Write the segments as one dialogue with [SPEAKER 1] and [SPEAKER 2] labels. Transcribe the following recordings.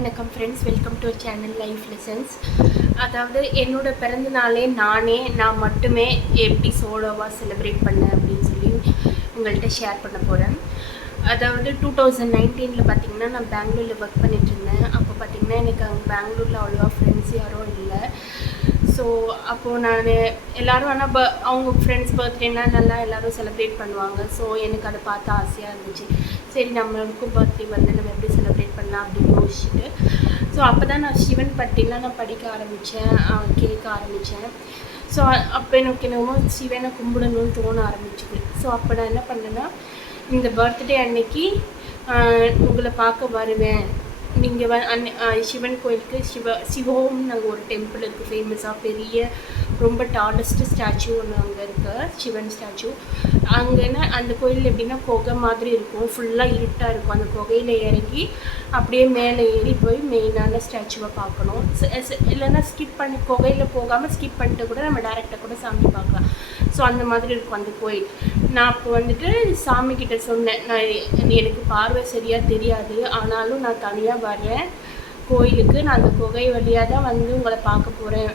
[SPEAKER 1] வணக்கம் friends welcome to channel life lessons அதாவது என்னோட பிறந்த நாளே நானே நான் மட்டுமே எப்படி சோலோவாக செலிப்ரேட் பண்ணேன் அப்படின்னு சொல்லி உங்கள்கிட்ட ஷேர் பண்ண போகிறேன் அதாவது டூ தௌசண்ட் நைன்டீனில் பார்த்தீங்கன்னா நான் பெங்களூரில் ஒர்க் பண்ணிட்டு இருந்தேன். அப்போ பார்த்தீங்கன்னா எனக்கு அங்கே பெங்களூரில் அவ்வளோவா ஃப்ரெண்ட்ஸ் யாரும் இல்லை. ஸோ அப்போது நான் எல்லோரும் ஆனால் ப அவங்க ஃப்ரெண்ட்ஸ் பர்த்டேனா நல்லா எல்லோரும் செலிப்ரேட் பண்ணுவாங்க. ஸோ எனக்கு அதை பார்த்து ஆசையாக இருந்துச்சு. சரி நம்மளுக்கும் பர்த்டே வந்து நம்ம எப்படி செலிப்ரேட் பண்ணலாம் அப்படின்னு யோசிச்சுட்டு. ஸோ அப்போ தான் நான் சிவன் பற்றிலாம் நான் படிக்க ஆரம்பித்தேன் கேட்க ஆரம்பித்தேன் ஸோ அப்போ எனக்கு என்னமோ சிவனை கும்பிடணும்னு தோண ஆரம்பிச்சுது. ஸோ அப்போ நான் என்ன பண்ணேன்னா இந்த பர்த்டே அன்னைக்கு உங்களை பார்க்க வருவேன். நீங்கள் வ அன்னை சிவன் கோயிலுக்கு சிவ சிவோம் நாங்கள் ஒரு டெம்பிள் இருக்குது ஃபேமஸாக பெரிய ரொம்ப டாலஸ்ட் ஸ்டாச்சு ஒன்று அங்கே இருக்கு சிவன் ஸ்டாச்சு அங்கேன்னா அந்த கோயில் எப்படின்னா புகை மாதிரி இருக்கும். ஃபுல்லாக இருட்டாக இருக்கும். அந்த குகையில் இறங்கி அப்படியே மேலே ஏறி போய் மெயினான ஸ்டாச்சுவை பார்க்கணும். இல்லைன்னா ஸ்கிப் பண்ணி குகையில் போகாமல் ஸ்கிப் பண்ணிட்டு கூட நம்ம டேரெக்டாக கூட சாமி பார்க்கலாம். ஸோ அந்த மாதிரி இருக்கும் அந்த கோயில். நான் அப்போ வந்துட்டு சாமி கிட்ட சொன்னேன். நான் எனக்கு பார்வை சரியாக தெரியாது. ஆனாலும் நான் தனியாக வரேன் கோயிலுக்கு நான் அந்த குகை வழியாக தான் வந்து உங்களை பார்க்க போகிறேன்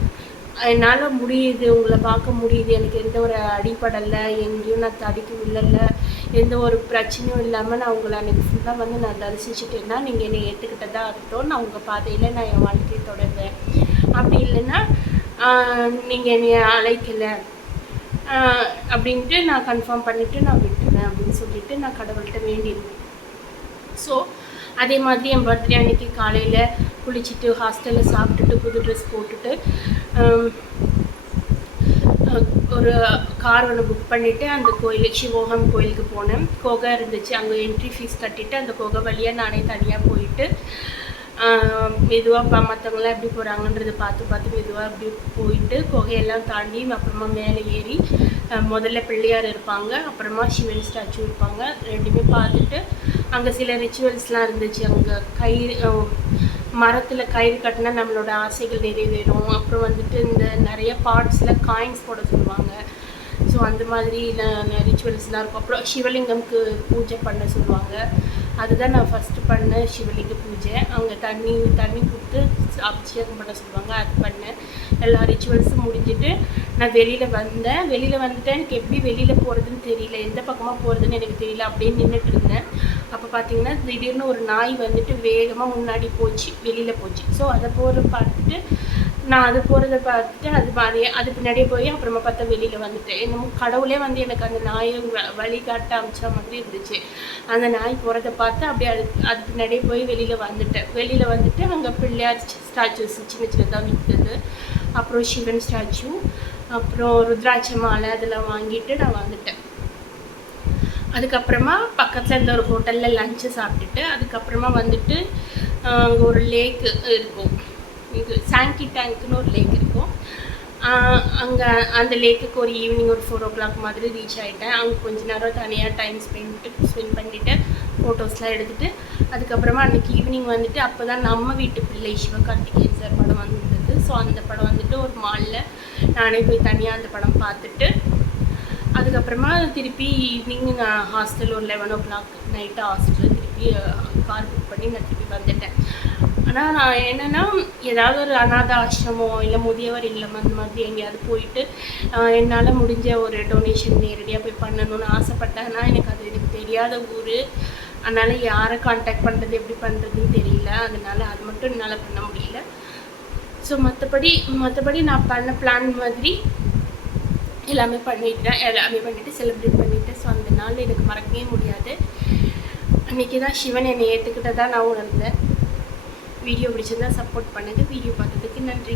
[SPEAKER 1] என்னால் முடியுது உங்களை பார்க்க முடியுது. எனக்கு எந்த ஒரு அடிப்படலை எங்கேயும் நான் தடுக்கி விழல. எந்த ஒரு பிரச்சனையும் இல்லாமல் நான் உங்களை அன்றைக்கி ஃபுல்லாக வந்து நான் தரிசிச்சுட்டேன்னா நீங்கள் என்னை ஏற்றுக்கிட்டதாக இருக்கட்டும். நான் உங்கள் பாதையில் நான் என் வாழ்க்கையை தொடர்வேன் அப்படி இல்லைன்னா நீங்கள் என்னை அழைக்கலை. அப்படின்ட்டு நான் கன்ஃபார்ம் பண்ணிவிட்டு நான் விட்டுறேன் அப்படின்னு சொல்லிட்டு நான் கடவுள்கிட்ட வேண்டியிருந்தேன் ஸோ அதே மாதிரி என் பர்த்டே அன்னைக்கு காலையில் குளிச்சுட்டு ஹாஸ்டலில் சாப்பிட்டுட்டு புது ட்ரெஸ் போட்டுட்டு ஒரு கார் ஒன்று புக் பண்ணிவிட்டு அந்த கோயிலுக்கு சிவோகம் கோயிலுக்கு போனேன். குகை இருந்துச்சு. அங்கே என்ட்ரி ஃபீஸ் கட்டிட்டு அந்த குகை வழியாக நானே தனியாக போயிட்டு மெதுவாக மற்றவங்களாம் எப்படி போகிறாங்கன்றதை பார்த்து பார்த்து மெதுவாக அப்படி போயிட்டு குகையெல்லாம் தாண்டி அப்புறமா மேலே ஏறி முதல்ல பிள்ளையார் இருப்பாங்க அப்புறமா சிவன் ஸ்டாச்சு இருப்பாங்க ரெண்டுமே பார்த்துட்டு அங்கே சில ரிச்சுவல்ஸ்லாம் இருந்துச்சு. அங்கே கயிறு மரத்தில் கயிறு கட்டினா நம்மளோட ஆசைகள் நிறைவேறும். அப்புறம் வந்துட்டு இந்த நிறைய பார்ட்ஸில் காயின்ஸ் போட சொல்லுவாங்க. ஸோ அந்த மாதிரி ரிச்சுவல்ஸ்லாம் இருக்கும். அப்புறம் சிவலிங்கம்க்கு பூஜை பண்ண சொல்லுவாங்க. அதுதான் நான் ஃபஸ்ட்டு பண்ண சிவலிங்க பூஜை. அங்கே தண்ணி தண்ணி கொடுத்து அபிஷேகம் பண்ண சொல்லுவாங்க. அது பண்ணேன். எல்லா ரிச்சுவல்ஸும் முடிஞ்சிட்டு நான் வெளியில் வந்தேன். வெளியில் வந்துட்டேன் எனக்கு எப்படி வெளியில் போகிறதுன்னு தெரியல. எந்த பக்கமாக போகிறதுன்னு எனக்கு தெரியல. அப்படின்னு நின்றுட்டு இருந்தேன். அப்போ பார்த்தீங்கன்னா திடீர்னு ஒரு நாய் வந்துட்டு வேகமாக முன்னாடி போச்சு. வெளியில் போச்சு. ஸோ அதை போகிற பார்த்துட்டு நான் அது போகிறத பார்த்துட்டு அது மாதிரியே அது பின்னாடியே போய் அப்புறமா பார்த்தா வெளியில் வந்துட்டேன் என்னமோ கடவுளே வந்து எனக்கு அந்த நாயை வ- வழி காட்ட அமைச்ச மாதிரி இருந்துச்சு. அந்த நாய் போகிறத பார்த்து அப்படியே அது அது பின்னாடியே போய் வெளியில் வந்துட்டேன் வெளியில் வந்துட்டு அங்கே பிள்ளையார் ஸ்டாச்சுஸ் சின்ன சின்னதாக விற்றது அப்புறம் சிவன் ஸ்டாச்சு அப்புறம் ருத்ராட்ச மாலை அதெல்லாம் வாங்கிட்டு நான் வந்துட்டேன். அதுக்கப்புறமா பக்கத்தில் இருந்த ஒரு ஹோட்டலில் லஞ்சு சாப்பிட்டுட்டு அதுக்கப்புறமா வந்துட்டு அங்கே ஒரு லேக்கு இருக்கும். இது சாங்கி டேங்க்னு ஒரு லேக் இருக்கும். அங்கே அந்த லேக்குக்கு ஒரு ஈவினிங் ஒரு ஃபோர் ஓ கிளாக் மாதிரி ரீச் ஆகிட்டேன் அங்கே கொஞ்ச நேரம் தனியாக டைம் ஸ்பெண்ட் ஸ்பெண்ட் பண்ணிவிட்டு ஃபோட்டோஸ்லாம் எடுத்துகிட்டு அதுக்கப்புறமா அன்றைக்கி ஈவினிங் வந்துட்டு அப்போ தான் நம்ம வீட்டு பிள்ளை சிவகார்த்திகேயன் சார் படம் வந்துருந்தது ஸோ அந்த படம் வந்துட்டு ஒரு மாலில் நானே போய் தனியாக அந்த படம் பார்த்துட்டு அதுக்கப்புறமா திருப்பி ஈவினிங் நான் ஹாஸ்டல் ஒரு லெவன் ஓ கிளாக் நைட்டு ஹாஸ்டலில் திருப்பி கார் புக் பண்ணி நான் திருப்பி வந்துட்டேன். ஆனால் நான் என்னென்னா ஏதாவது ஒரு அநாத ஆசிரமோ இல்லை முதியவர் இல்லம் அந்த மாதிரி எங்கேயாவது போயிட்டு என்னால் முடிஞ்ச ஒரு டொனேஷன் நேரடியாக போய் பண்ணணும்னு ஆசைப்பட்டேன்னா எனக்கு அது எனக்கு தெரியாத ஊர். அதனால் யாரை காண்டாக்ட் பண்ணுறது எப்படி பண்ணுறதுன்னு தெரியல. அதனால் அது மட்டும் என்னால் பண்ண முடியல. ஸோ மற்றபடி மற்றபடி நான் பண்ண பிளான் மாதிரி எல்லாமே பண்ணிட்டேன். எல்லாமே பண்ணிவிட்டு செலிப்ரேட் பண்ணிவிட்டேன் ஸோ அந்த நாள் எனக்கு மறக்கவே முடியாது. அன்றைக்கி தான் சிவன் என்னை ஏற்றுக்கிட்டதா நான் உணர்ந்தேன். வீடியோ பிடிச்சிருந்தா சப்போர்ட் பண்ணுங்கள் வீடியோ பார்த்ததுக்கு நன்றி.